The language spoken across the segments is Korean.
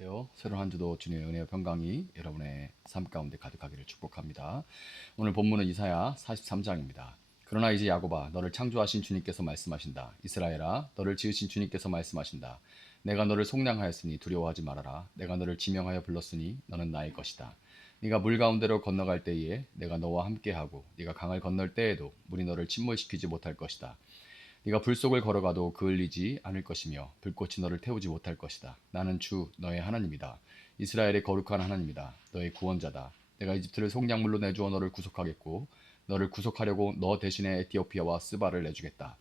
안녕하세요. 새로운 한 주도 주님의 은혜와 평강이 여러분의 삶 가운데 가득하기를 축복합니다. 오늘 본문은 이사야 43장입니다. 그러나 이제 야곱아, 너를 창조하신 주님께서 말씀하신다. 이스라엘아, 너를 지으신 주님께서 말씀하신다. 내가 너를 속량하였으니 두려워하지 말아라. 내가 너를 지명하여 불렀으니 너는 나의 것이다. 네가 물 가운데로 건너갈 때에 내가 너와 함께하고 네가 강을 건널 때에도 물이 너를 침몰시키지 못할 것이다. 네가 불 속을 걸어가도 그을리지 않을 것이며 불꽃이 너를 태우지 못할 것이다. 나는 주 너의 하나님이다. 이스라엘의 거룩한 하나님이다. 너의 구원자다. 내가 이집트를 속량물로 내주어 너를 구속하겠고 너를 구속하려고 너 대신에 에티오피아와 스바를 내주겠다.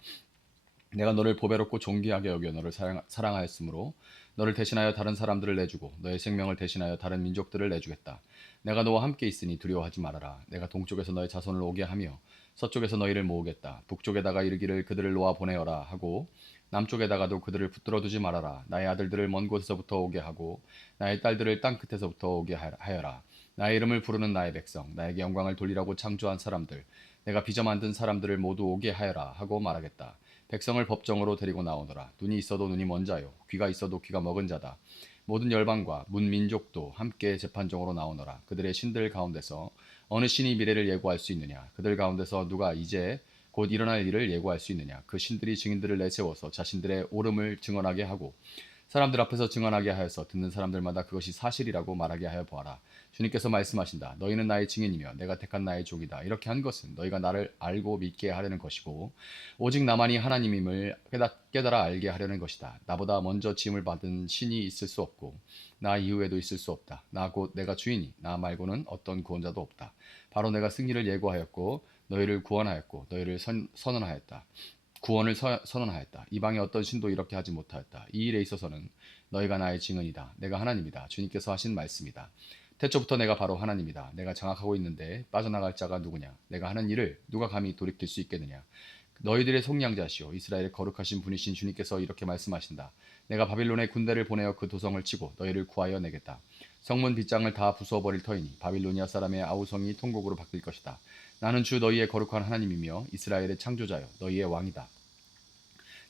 내가 너를 보배롭고 존귀하게 여겨 너를 사랑하였으므로 너를 대신하여 다른 사람들을 내주고 너의 생명을 대신하여 다른 민족들을 내주겠다. 내가 너와 함께 있으니 두려워하지 말아라. 내가 동쪽에서 너의 자손을 오게 하며 서쪽에서 너희를 모으겠다. 북쪽에다가 이르기를 그들을 놓아 보내어라 하고 남쪽에다가도 그들을 붙들어 두지 말아라. 나의 아들들을 먼 곳에서부터 오게 하고 나의 딸들을 땅 끝에서부터 오게 하여라. 나의 이름을 부르는 나의 백성, 나에게 영광을 돌리라고 창조한 사람들, 내가 빚어 만든 사람들을 모두 오게 하여라 하고 말하겠다. 백성을 법정으로 데리고 나오너라. 눈이 있어도 눈이 먼 자요, 귀가 있어도 귀가 먹은 자다. 모든 열방과 문민족도 함께 재판정으로 나오너라. 그들의 신들 가운데서 어느 신이 미래를 예고할 수 있느냐? 그들 가운데서 누가 이제 곧 일어날 일을 예고할 수 있느냐? 그 신들이 증인들을 내세워서 자신들의 옳음을 증언하게 하고 사람들 앞에서 증언하게 하여서 듣는 사람들마다 그것이 사실이라고 말하게 하여 보아라. 주님께서 말씀하신다. 너희는 나의 증인이며 내가 택한 나의 족이다. 이렇게 한 것은 너희가 나를 알고 믿게 하려는 것이고 오직 나만이 하나님임을 깨달아 알게 하려는 것이다. 나보다 먼저 지음을 받은 신이 있을 수 없고 나 이후에도 있을 수 없다. 나 곧 내가 주이니 나 말고는 어떤 구원자도 없다. 바로 내가 승리를 예고하였고 너희를 구원하였고 너희를 선언하였다. 구원을 선언하였다. 이방의 어떤 신도 이렇게 하지 못하였다. 이 일에 있어서는 너희가 나의 증언이다. 내가 하나님이다. 주님께서 하신 말씀이다. 태초부터 내가 바로 하나님이다. 내가 장악하고 있는데 빠져나갈 자가 누구냐? 내가 하는 일을 누가 감히 돌이킬 수 있겠느냐? 너희들의 속량자시오 이스라엘의 거룩하신 분이신 주님께서 이렇게 말씀하신다. 내가 바빌론에 군대를 보내어 그 도성을 치고 너희를 구하여 내겠다. 성문 빗장을 다 부수어버릴 터이니 바빌로니아 사람의 아우성이 통곡으로 바뀔 것이다. 나는 주 너희의 거룩한 하나님이며 이스라엘의 창조자여 너희의 왕이다.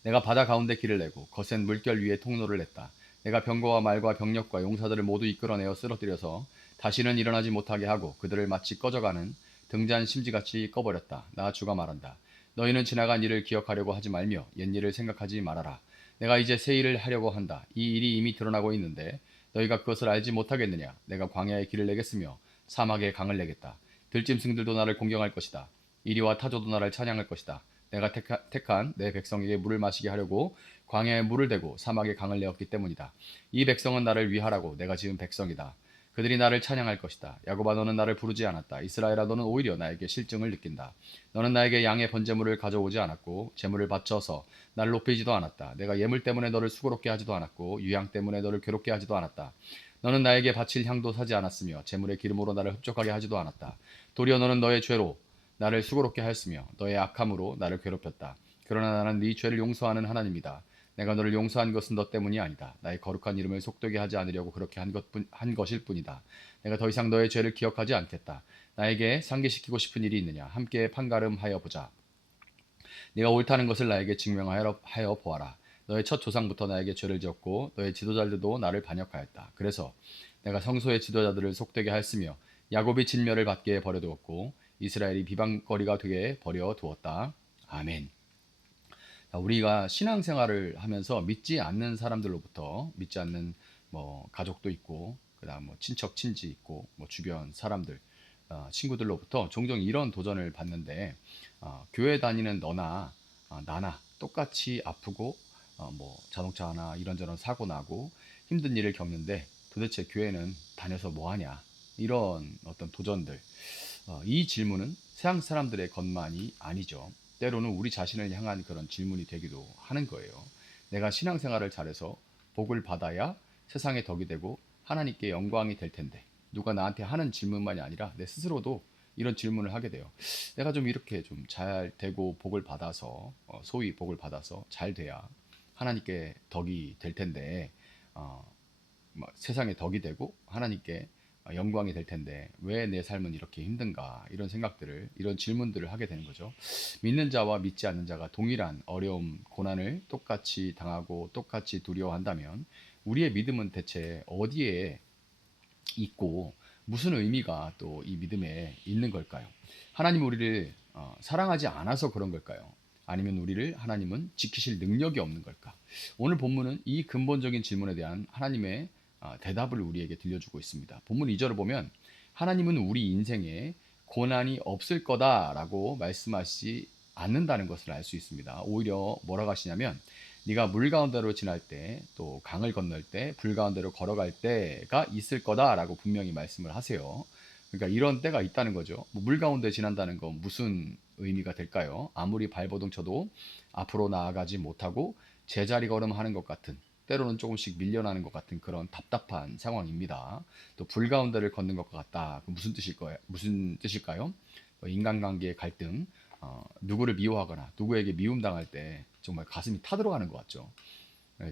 내가 바다 가운데 길을 내고 거센 물결 위에 통로를 냈다. 내가 병거와 말과 병력과 용사들을 모두 이끌어내어 쓰러뜨려서 다시는 일어나지 못하게 하고 그들을 마치 꺼져가는 등잔 심지같이 꺼버렸다. 나 주가 말한다. 너희는 지나간 일을 기억하려고 하지 말며 옛일을 생각하지 말아라. 내가 이제 새 일을 하려고 한다. 이 일이 이미 드러나고 있는데 너희가 그것을 알지 못하겠느냐? 내가 광야에 길을 내겠으며 사막에 강을 내겠다. 들짐승들도 나를 공경할 것이다. 이리와 타조도 나를 찬양할 것이다. 내가 택한 내 백성에게 물을 마시게 하려고 광야에 물을 대고 사막에 강을 내었기 때문이다. 이 백성은 나를 위하라고 내가 지은 백성이다. 그들이 나를 찬양할 것이다. 야곱아 너는 나를 부르지 않았다. 이스라엘아 너는 오히려 나에게 실증을 느낀다. 너는 나에게 양의 번제물을 가져오지 않았고 제물을 바쳐서 나를 높이지도 않았다. 내가 예물 때문에 너를 수고롭게 하지도 않았고 유향 때문에 너를 괴롭게 하지도 않았다. 너는 나에게 바칠 향도 사지 않았으며 제물의 기름으로 나를 흡족하게 하지도 않았다. 도리어 너는 너의 죄로 나를 수고롭게 하였으며 너의 악함으로 나를 괴롭혔다. 그러나 나는 네 죄를 용서하는 하나님이다. 내가 너를 용서한 것은 너 때문이 아니다. 나의 거룩한 이름을 속되게 하지 않으려고 그렇게 한 것일 뿐이다. 내가 더 이상 너의 죄를 기억하지 않겠다. 나에게 상기시키고 싶은 일이 있느냐? 함께 판가름하여 보자. 네가 옳다는 것을 나에게 증명하여 보아라. 너의 첫 조상부터 나에게 죄를 지었고 너의 지도자들도 나를 반역하였다. 그래서 내가 성소의 지도자들을 속되게 하였으며 야곱이 진멸을 받게 버려두었고 이스라엘이 비방거리가 되게 버려두었다. 아멘. 우리가 신앙생활을 하면서 믿지 않는 사람들로부터 믿지 않는 뭐 가족도 있고 그다음 뭐 친척 친지 있고 뭐 주변 사람들 친구들로부터 종종 이런 도전을 받는데 교회 다니는 너나 나나 똑같이 아프고 뭐 자동차 하나 이런저런 사고 나고 힘든 일을 겪는데 도대체 교회는 다녀서 뭐 하냐 이런 어떤 도전들 이 질문은 세상 사람들의 것만이 아니죠. 때로는 우리 자신을 향한 그런 질문이 되기도 하는 거예요. 내가 신앙생활을 잘해서 복을 받아야 세상의 덕이 되고 하나님께 영광이 될 텐데 누가 나한테 하는 질문만이 아니라 내 스스로도 이런 질문을 하게 돼요. 내가 좀 이렇게 좀 잘 되고 복을 받아서 소위 복을 받아서 잘 돼야 하나님께 덕이 될 텐데 어, 세상의 덕이 되고 하나님께 영광이 될 텐데 왜 내 삶은 이렇게 힘든가, 이런 생각들을, 이런 질문들을 하게 되는 거죠. 믿는 자와 믿지 않는 자가 동일한 어려움, 고난을 똑같이 당하고 똑같이 두려워한다면 우리의 믿음은 대체 어디에 있고 무슨 의미가 또 이 믿음에 있는 걸까요? 하나님 우리를 사랑하지 않아서 그런 걸까요? 아니면 우리를 하나님은 지키실 능력이 없는 걸까? 오늘 본문은 이 근본적인 질문에 대한 하나님의 대답을 우리에게 들려주고 있습니다. 본문 2절을 보면 하나님은 우리 인생에 고난이 없을 거다라고 말씀하시지 않는다는 것을 알 수 있습니다. 오히려 뭐라고 하시냐면 네가 물 가운데로 지날 때, 또 강을 건널 때, 불 가운데로 걸어갈 때가 있을 거다라고 분명히 말씀을 하세요. 그러니까 이런 때가 있다는 거죠. 물 가운데 지난다는 건 무슨 의미가 될까요? 아무리 발버둥 쳐도 앞으로 나아가지 못하고 제자리 걸음하는 것 같은, 때로는 조금씩 밀려나는 것 같은 그런 답답한 상황입니다. 또 불 가운데를 걷는 것 같다. 무슨 뜻일까요? 무슨 뜻일까요? 인간관계의 갈등, 누구를 미워하거나 누구에게 미움당할 때 정말 가슴이 타들어가는 것 같죠.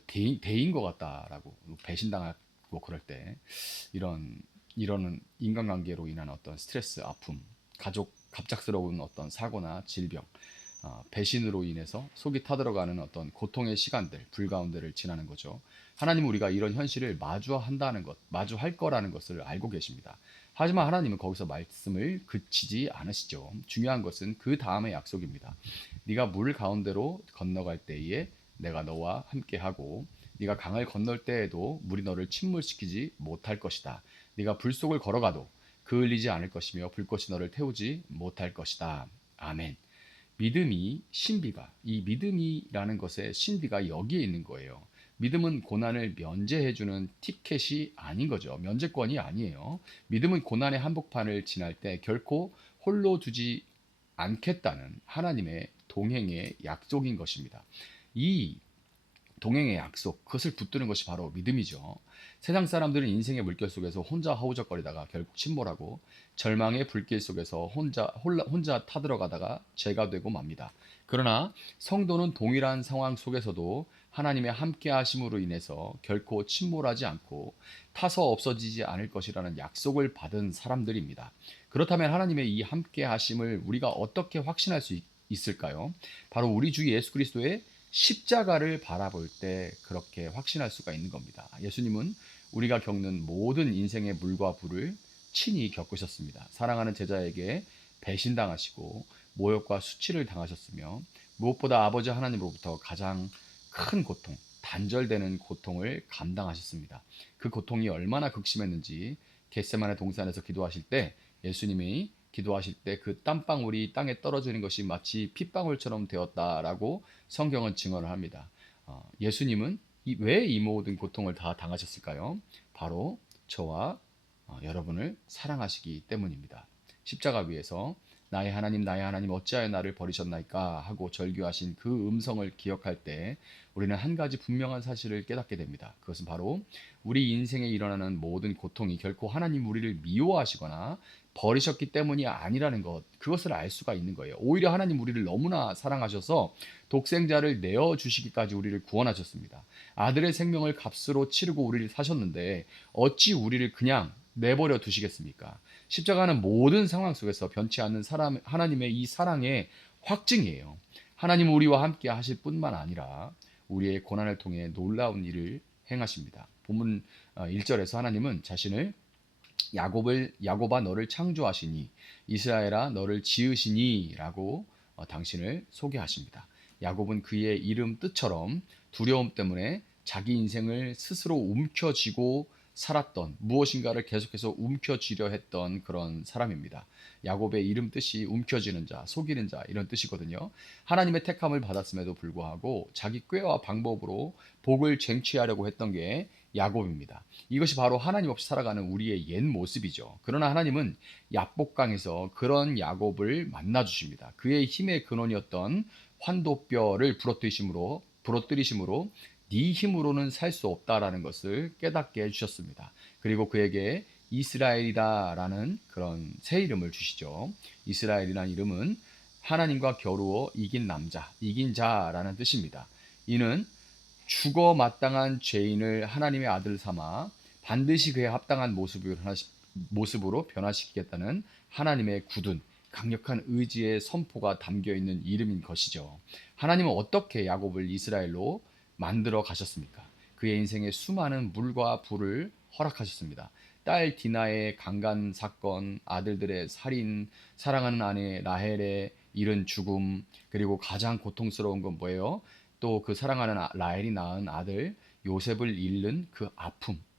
대인 것 같다라고, 배신당하고 그럴 때 이런 인간관계로 인한 어떤 스트레스, 아픔, 가족 갑작스러운 어떤 사고나 질병, 배신으로 인해서 속이 타들어가는 어떤 고통의 시간들, 불 가운데를 지나는 거죠. 하나님은 우리가 이런 현실을 마주한다는 것, 마주할 거라는 것을 알고 계십니다. 하지만 하나님은 거기서 말씀을 그치지 않으시죠. 중요한 것은 그 다음의 약속입니다. 네가 물 가운데로 건너갈 때에 내가 너와 함께하고 네가 강을 건널 때에도 물이 너를 침몰시키지 못할 것이다. 네가 불 속을 걸어가도 그을리지 않을 것이며 불꽃이 너를 태우지 못할 것이다. 아멘. 믿음이 신비가, 이 믿음이라는 것의 신비가 여기에 있는 거예요. 믿음은 고난을 면제해주는 티켓이 아닌 거죠. 면제권이 아니에요. 믿음은 고난의 한복판을 지날 때 결코 홀로 두지 않겠다는 하나님의 동행의 약속인 것입니다. 이 동행의 약속, 그것을 붙드는 것이 바로 믿음이죠. 세상 사람들은 인생의 물결 속에서 혼자 허우적거리다가 결국 침몰하고 절망의 불길 속에서 혼자 타들어가다가 죄가 되고 맙니다. 그러나 성도는 동일한 상황 속에서도 하나님의 함께 하심으로 인해서 결코 침몰하지 않고 타서 없어지지 않을 것이라는 약속을 받은 사람들입니다. 그렇다면 하나님의 이 함께 하심을 우리가 어떻게 확신할 수 있을까요? 바로 우리 주 예수 그리스도의 십자가를 바라볼 때 그렇게 확신할 수가 있는 겁니다. 예수님은 우리가 겪는 모든 인생의 물과 불을 친히 겪으셨습니다. 사랑하는 제자에게 배신당하시고 모욕과 수치를 당하셨으며 무엇보다 아버지 하나님으로부터 가장 큰 고통, 단절되는 고통을 감당하셨습니다. 그 고통이 얼마나 극심했는지 겟세마네 동산에서 기도하실 때 예수님이 기도하실 때 그 땀방울이 땅에 떨어지는 것이 마치 핏방울처럼 되었다라고 성경은 증언을 합니다. 예수님은 왜 이 모든 고통을 다 당하셨을까요? 바로 저와 여러분을 사랑하시기 때문입니다. 십자가 위에서 나의 하나님 나의 하나님 어찌하여 나를 버리셨나이까 하고 절규하신 그 음성을 기억할 때 우리는 한 가지 분명한 사실을 깨닫게 됩니다. 그것은 바로 우리 인생에 일어나는 모든 고통이 결코 하나님 우리를 미워하시거나 버리셨기 때문이 아니라는 것, 그것을 알 수가 있는 거예요. 오히려 하나님 우리를 너무나 사랑하셔서 독생자를 내어주시기까지 우리를 구원하셨습니다. 아들의 생명을 값으로 치르고 우리를 사셨는데 어찌 우리를 그냥 내버려 두시겠습니까? 십자가는 모든 상황 속에서 변치 않는 사람, 하나님의 이 사랑의 확증이에요. 하나님 우리와 함께 하실 뿐만 아니라 우리의 고난을 통해 놀라운 일을 행하십니다. 본문 1절에서 하나님은 자신을 야곱아 너를 창조하시니 이스라엘아 너를 지으시니라고 당신을 소개하십니다. 야곱은 그의 이름 뜻처럼 두려움 때문에 자기 인생을 스스로 움켜쥐고 살았던, 무엇인가를 계속해서 움켜쥐려 했던 그런 사람입니다. 야곱의 이름 뜻이 움켜쥐는 자, 속이는 자 이런 뜻이거든요. 하나님의 택함을 받았음에도 불구하고 자기 꾀와 방법으로 복을 쟁취하려고 했던 게 야곱입니다. 이것이 바로 하나님 없이 살아가는 우리의 옛 모습이죠. 그러나 하나님은 야복강에서 그런 야곱을 만나 주십니다. 그의 힘의 근원이었던 환도뼈를 부러뜨리심으로 네 힘으로는 살 수 없다라는 것을 깨닫게 해주셨습니다. 그리고 그에게 이스라엘이다라는 그런 새 이름을 주시죠. 이스라엘이라는 이름은 하나님과 겨루어 이긴 남자, 이긴 자라는 뜻입니다. 이는 죽어 마땅한 죄인을 하나님의 아들 삼아 반드시 그에 합당한 모습으로 변화시키겠다는 하나님의 굳은 강력한 의지의 선포가 담겨 있는 이름인 것이죠. 하나님은 어떻게 야곱을 이스라엘로 만들어 가셨습니까? 그의 인생에 수많은 물과 불을 허락하셨습니다. 딸 디나의 강간 사건, 아들들의 살인, 사랑하는 아내 라헬의 이른 죽음, 그리고 가장 고통스러운 건 뭐예요? 또 그 사랑하는 라헬이 낳은 아들 요셉을 잃는 그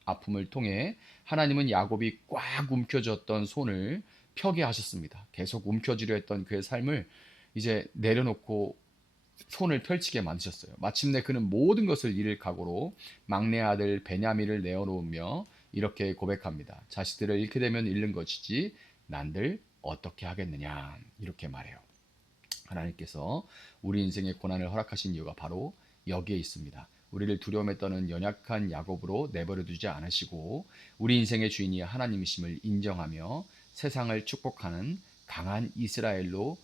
아픔을 통해 하나님은 야곱이 꽉 움켜쥐었던 손을 펴게 하셨습니다. 계속 움켜쥐려 했던 그의 삶을 이제 내려놓고 손을 펼치게 만드셨어요. 마침내 그는 모든 것을 잃을 각오로 막내 아들 베냐민을 내어놓으며 이렇게 고백합니다. 자식들을 잃게 되면 잃는 것이지 난들 어떻게 하겠느냐, 이렇게 말해요. 하나님께서 우리 인생의 고난을 허락하신 이유가 바로 여기에 있습니다. 우리를 두려움에 떠는 연약한 야곱으로 내버려 두지 않으시고 우리 인생의 주인이 하나님이심을 인정하며 세상을 축복하는 강한 이스라엘로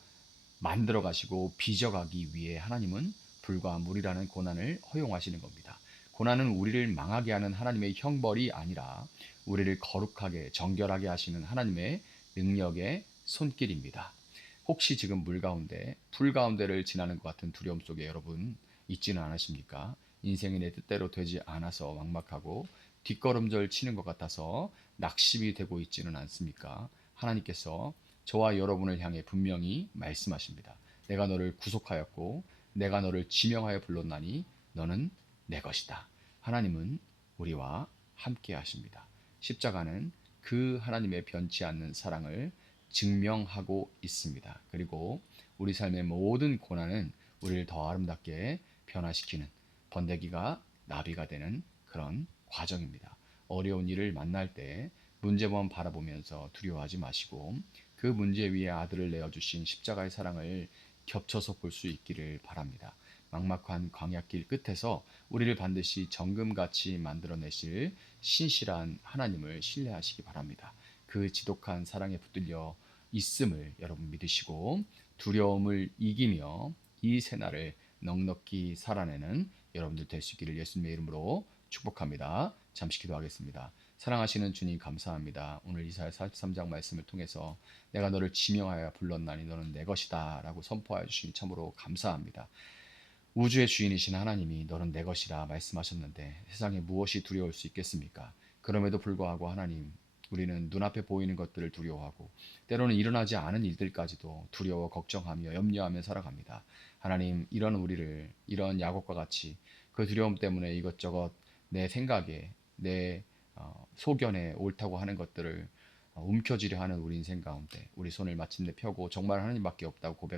만들어 가시고 빚어가기 위해 하나님은 불과 물이라는 고난을 허용하시는 겁니다. 고난은 우리를 망하게 하는 하나님의 형벌이 아니라 우리를 거룩하게 정결하게 하시는 하나님의 능력의 손길입니다. 혹시 지금 물 가운데 불 가운데를 지나는 것 같은 두려움 속에 여러분 있지는 않으십니까? 인생이 내 뜻대로 되지 않아서 막막하고 뒷걸음질 치는 것 같아서 낙심이 되고 있지는 않습니까? 하나님께서 저와 여러분을 향해 분명히 말씀하십니다. 내가 너를 구속하였고 내가 너를 지명하여 불렀나니 너는 내 것이다. 하나님은 우리와 함께 하십니다. 십자가는 그 하나님의 변치 않는 사랑을 증명하고 있습니다. 그리고 우리 삶의 모든 고난은 우리를 더 아름답게 변화시키는 번데기가 나비가 되는 그런 과정입니다. 어려운 일을 만날 때 문제만 바라보면서 두려워하지 마시고 그 문제 위에 아들을 내어주신 십자가의 사랑을 겹쳐서 볼 수 있기를 바랍니다. 막막한 광야길 끝에서 우리를 반드시 정금같이 만들어내실 신실한 하나님을 신뢰하시기 바랍니다. 그 지독한 사랑에 붙들려 있음을 여러분 믿으시고 두려움을 이기며 이 새날을 넉넉히 살아내는 여러분들 될 수 있기를 예수님의 이름으로 축복합니다. 잠시 기도하겠습니다. 사랑하시는 주님 감사합니다. 오늘 이사야 43장 말씀을 통해서 내가 너를 지명하여 불렀나니 너는 내 것이다 라고 선포하여 주시니 참으로 감사합니다. 우주의 주인이신 하나님이 너는 내 것이라 말씀하셨는데 세상에 무엇이 두려울 수 있겠습니까? 그럼에도 불구하고 하나님, 우리는 눈앞에 보이는 것들을 두려워하고 때로는 일어나지 않은 일들까지도 두려워 걱정하며 염려하며 살아갑니다. 하나님, 이런 우리를 이런 야곱과 같이 그 두려움 때문에 이것저것 내 생각에 내 소견에 옳다고 하는 것들을 움켜쥐려 하는 우리 인생 가운데 우리 손을 마침내 펴고 정말 하나님밖에 없다고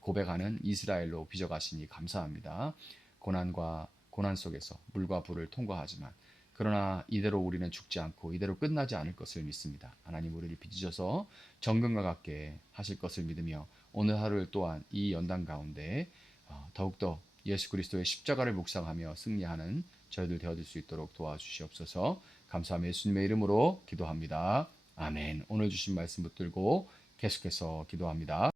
고백하는 이스라엘로 빚어가시니 감사합니다. 고난 속에서 물과 불을 통과하지만 그러나 이대로 우리는 죽지 않고 이대로 끝나지 않을 것을 믿습니다. 하나님 우리를 빚으셔서 정금과 같게 하실 것을 믿으며 오늘 하루를 또한 이 연단 가운데 더욱더 예수 그리스도의 십자가를 묵상하며 승리하는 저희들 되어질 수 있도록 도와주시옵소서. 감사하며 예수님의 이름으로 기도합니다. 아멘. 오늘 주신 말씀 붙들고 계속해서 기도합니다.